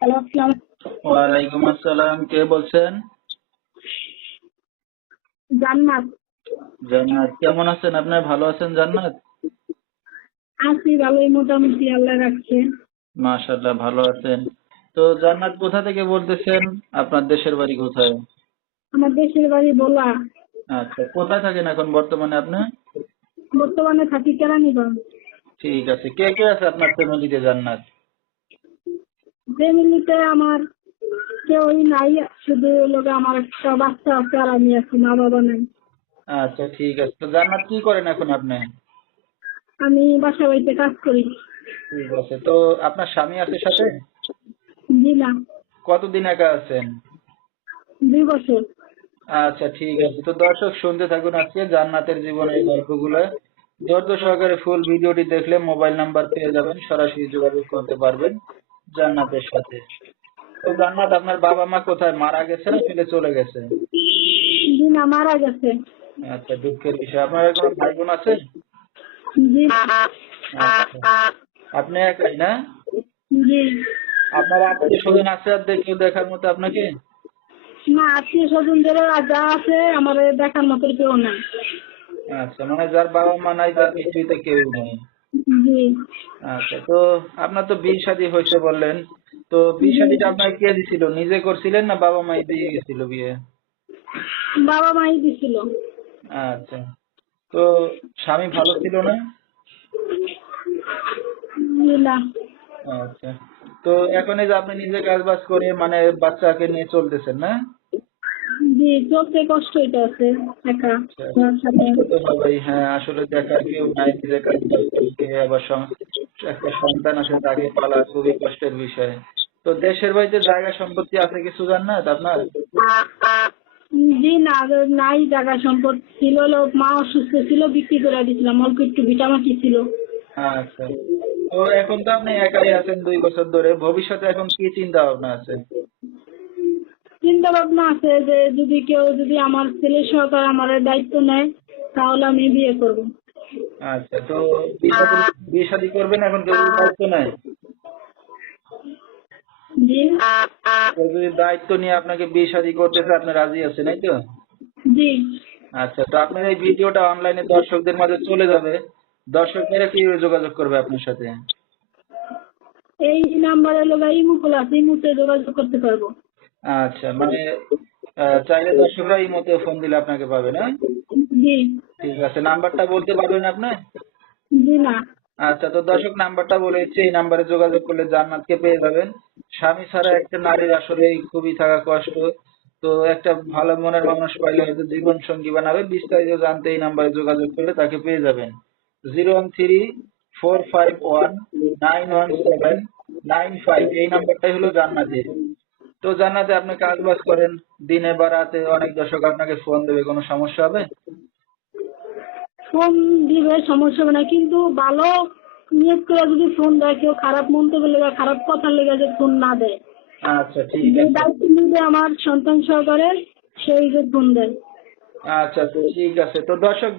Hello আসসালাম ওয়ালাইকুম আসসালাম কে বলছেন? জান্নাত। জান্নাত কেমন আছেন? আপনি ভালো আছেন জান্নাত? আছি ভালোই মোটামুটি আল্লাহ রাখছে। মাশাআল্লাহ ভালো আছেন। তো জান্নাত কোথা থেকে বলতেছেন? আপনার দেশের বাড়ি কোথায়? আমার দেশের বাড়ি বলা আচ্ছা কোথায় থাকেন এখন বর্তমানে আপনি? বর্তমানে থাকি কেরানীগঞ্জ। ঠিক আছে কে কে আছে আপনার ফ্যামিলিতে জান্নাত? ফ্যামিলিতে আমার কেউই নাই শুধু লোক আমার একটা বাচ্চা আছে আর আমি আছি মা বাবা নাই। আচ্ছা ঠিক আছে। তো জান্নাত কি করেন এখন আপনি? আমি বাসা বাড়িতে কাজ করি। ঠিক আছে। তো আপনার স্বামী আছে সাথে? জি না। কতদিন একা আছেন? দুই বছর। আচ্ছা ঠিক আছে। তো দর্শক শুনতে থাকুন আজকে জান্নাতের জীবনের গল্পগুলো। ধৈর্য সহকারে ফুল ভিডিওটি দেখলে মোবাইল নাম্বার পেয়ে যাবেন। সরাসরি যোগাযোগ করতে পারবেন। জান্নাতের সাথে। তো জান্নাত আপনার বাবা মা কোথায়? মারা গেছে না ফেলে চলে গেছে? জি না মারা গেছে। আচ্ছা দুঃখের বিষয়। আপনার কোনো ভাই বোন আছে? জি। আচ্ছা। আপনি একাই না? জি। আপনার আত্মীয় স্বজন আছে আর কেউ দেখার মতো আপনাকে? না আত্মীয় স্বজন যারা যা আছে আমার দেখার মতো কেউ নাই। আচ্ছা মানে যার বাবা মা নাই তার পৃথিবীতে কেউ নেই। আচ্ছা তো আপনার তো বিয়ে শাদী হয়েছে বললেন। তো বিয়ে শাদীটা আপনার কে দিছিল? নিজে করছিলেন না বাবা মাই দিয়ে গেছিল বিয়ে? বাবা মাই দিছিল। আচ্ছা তো স্বামী ভালো ছিল না? না। আচ্ছা তো এখন এই যে আপনি নিজে কাজ বাজ করে মানে বাচ্চাকে নিয়ে চলতেছেন না? জি চলতে কষ্ট হইতে আছে একা হবেই হ্যাঁ আসলে দেখার কেউ নাই করতে আবার একটা সন্তান আছে তাকে পালা খুবই কষ্টের বিষয়। তো দেশের বাড়িতে জায়গা সম্পত্তি আছে কিছু জান্নাত আপনার? জি না নাই জায়গা সম্পদ ছিল মা অসুস্থ ছিল বিক্রি করে দিছিলাম অল্প একটু ভিটামাটি ছিল। আচ্ছা। তো এখন তো আপনি একাই আছেন দুই বছর ধরে ভবিষ্যতে এখন কি চিন্তা ভাবনা আছে? চিন্তা ভাবনা আছে যে যদি কেউ যদি আমার ছেলে সহকারে আমার দায়িত্ব নেয় তাহলে আমি বিয়ে করব। আচ্ছা তো বিয়ে শাদী- করবেন এখন কেউ দায়িত্ব নেয়? জি। যদি দায়িত্ব নিয়ে আপনাকে বিয়ে শাদী করতেছে আপনি রাজি আছেন তাই তো? জি। আচ্ছা তো আপনার এই ভিডিওটা অনলাইনে দর্শকদের মাঝে চলে যাবে। দর্শকরা কীভাবে যোগাযোগ করবে আপনার সাথে? এই নাম্বারে লোক ইমু খোলা আছে ইমুতে যোগাযোগ করতে পারব। আচ্ছা মানে চাইলে দর্শকরা এই মতো ফোন দিলে আপনাকে পাবে না? ঠিক আছে নাম্বারটা বলতে পারবেন আপনি? জি না। আচ্ছা তো দর্শক নাম্বারটা বলেছি এই নাম্বারে যোগাযোগ করলে জান্নাতকে পেয়ে যাবেন। স্বামী ছাড়া একটা নারীর আসলে খুবই থাকা কষ্ট। তো একটা ভালো মনের মানুষ পাইলে হয়তো জীবন সঙ্গী বানাবে। বিস্তারিত জানতে এই নাম্বারে যোগাযোগ করলে তাকে পেয়ে যাবেন। Zero one three four five one nine one seven nine five এই নাম্বারটাই হলো জান্নাতের। তো জান্নাতে আপনি কাজ বাজ করেন দিনে বা রাতে অনেক দর্শক আপনাকে ফোন দেবে কোনো সমস্যা হবে? ফোন দিবে সমস্যা হবে না কিন্তু ভালো নিয়ত করে যদি ফোন দেয় কেউ খারাপ মন্তব্য লেগে খারাপ কথা লেগে যে ফোন না দেয়। আচ্ছা ঠিক আছে। দায়িত্ব নিবে আমার সন্তান সহকারে সেই যে ফোন দেয়। আচ্ছা তো ঠিক আছে। তো দর্শক